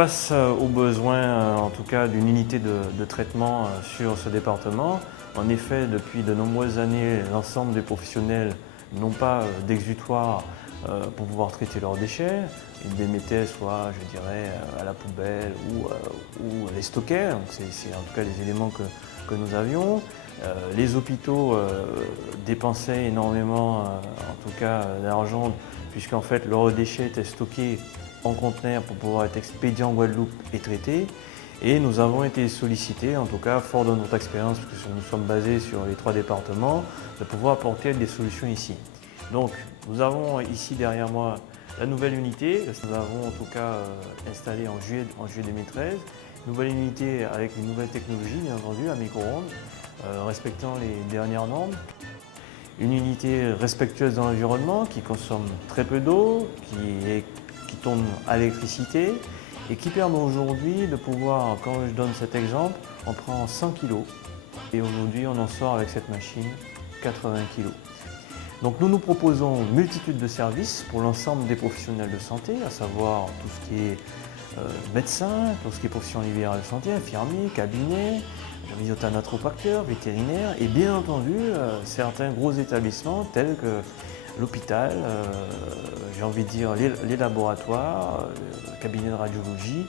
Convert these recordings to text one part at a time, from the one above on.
Face aux besoins, en tout cas, d'une unité de traitement sur ce département, en effet, depuis de nombreuses années, l'ensemble des professionnels n'ont pas d'exutoire pour pouvoir traiter leurs déchets. Ils les mettaient soit, je dirais, à la poubelle ou les stockaient. C'est en tout cas les éléments que nous avions. Les hôpitaux dépensaient énormément, en tout cas, d'argent, puisqu'en fait leurs déchets étaient stockés en conteneurs pour pouvoir être expédiés en Guadeloupe et traités. Et nous avons été sollicités, en tout cas fort de notre expérience, puisque nous sommes basés sur les 3 départements, de pouvoir apporter des solutions ici. Donc nous avons ici derrière moi la nouvelle unité, que nous avons en tout cas installée en juillet 2013. Nouvelle unité avec une nouvelle technologie, bien entendu, à micro-ondes, respectant les dernières normes. Une unité respectueuse de l'environnement qui consomme très peu d'eau, qui tourne à l'électricité et qui permet aujourd'hui de pouvoir, quand je donne cet exemple, on prend 100 kg et aujourd'hui on en sort avec cette machine 80 kg. Donc nous proposons une multitude de services pour l'ensemble des professionnels de santé, à savoir tout ce qui est médecin, tout ce qui est profession libérale de santé, infirmier, cabinet, physiothanatropacteur, vétérinaire et bien entendu certains gros établissements tels que l'hôpital, j'ai envie de dire les laboratoires, le cabinet de radiologie,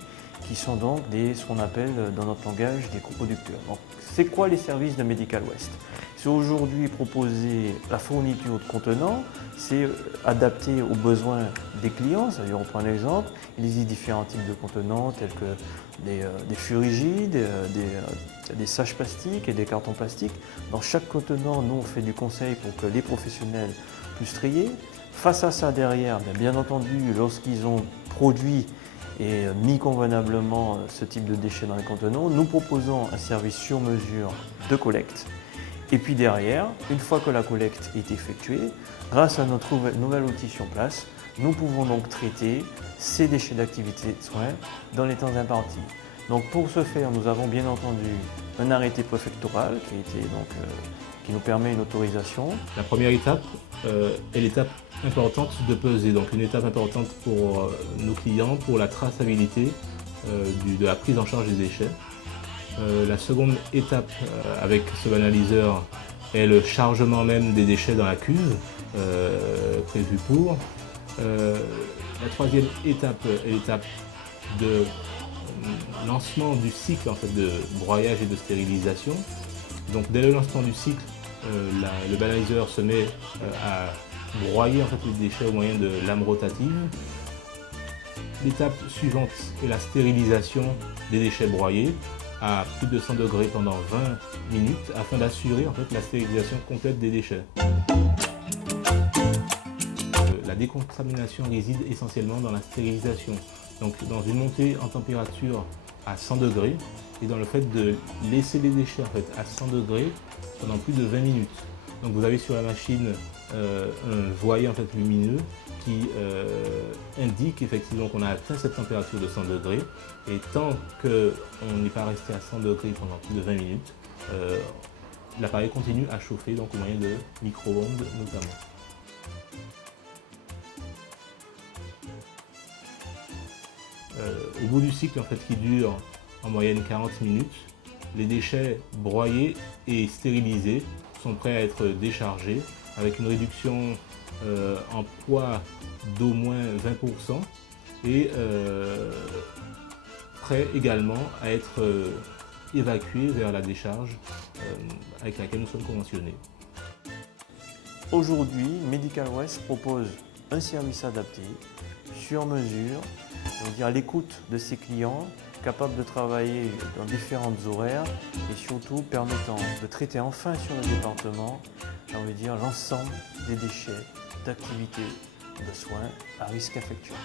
qui sont donc ce qu'on appelle dans notre langage des coproducteurs. Donc, c'est quoi les services de Medical Waste? C'est aujourd'hui proposer la fourniture de contenants, c'est adapté aux besoins des clients. C'est-à-dire, on prend un exemple, il existe différents types de contenants tels que des fûts rigides, des saches plastiques et des cartons plastiques. Dans chaque contenant, nous on fait du conseil pour que les professionnels puissent trier. Face à ça derrière, bien entendu, lorsqu'ils ont produit et mis convenablement ce type de déchets dans les contenants, nous proposons un service sur mesure de collecte. Et puis derrière, une fois que la collecte est effectuée, grâce à notre nouvel outil sur place, nous pouvons donc traiter ces déchets d'activité de soins dans les temps impartis. Donc pour ce faire, nous avons bien entendu un arrêté préfectoral qui nous permet une autorisation. La première étape est l'étape importante de peser, donc une étape importante pour nos clients, pour la traçabilité de la prise en charge des déchets. La seconde étape avec ce banaliseur est le chargement même des déchets dans la cuve prévue pour. La troisième étape est l'étape de lancement du cycle en fait, de broyage et de stérilisation. Donc dès le lancement du cycle, le banaliseur se met à broyer en fait, les déchets au moyen de lames rotatives. L'étape suivante est la stérilisation des déchets broyés à plus de 100 degrés pendant 20 minutes afin d'assurer en fait, la stérilisation complète des déchets. La décontamination réside essentiellement dans la stérilisation, donc dans une montée en température à 100 degrés et dans le fait de laisser les déchets en fait, à 100 degrés pendant plus de 20 minutes. Donc vous avez sur la machine un voilier en fait, lumineux qui indique effectivement qu'on a atteint cette température de 100 degrés et tant qu'on n'est pas resté à 100 degrés pendant plus de 20 minutes, l'appareil continue à chauffer donc au moyen de micro-ondes notamment. Au bout du cycle en fait, qui dure en moyenne 40 minutes, les déchets broyés et stérilisés sont prêts à être déchargés avec une réduction en poids d'au moins 20% et prêts également à être évacués vers la décharge avec laquelle nous sommes conventionnés. Aujourd'hui, Medical Waste propose un service adapté, sur mesure, à l'écoute de ses clients, capable de travailler dans différentes horaires et surtout permettant de traiter enfin sur le département, j'ai envie de dire, l'ensemble des déchets d'activités de soins à risque infectieux.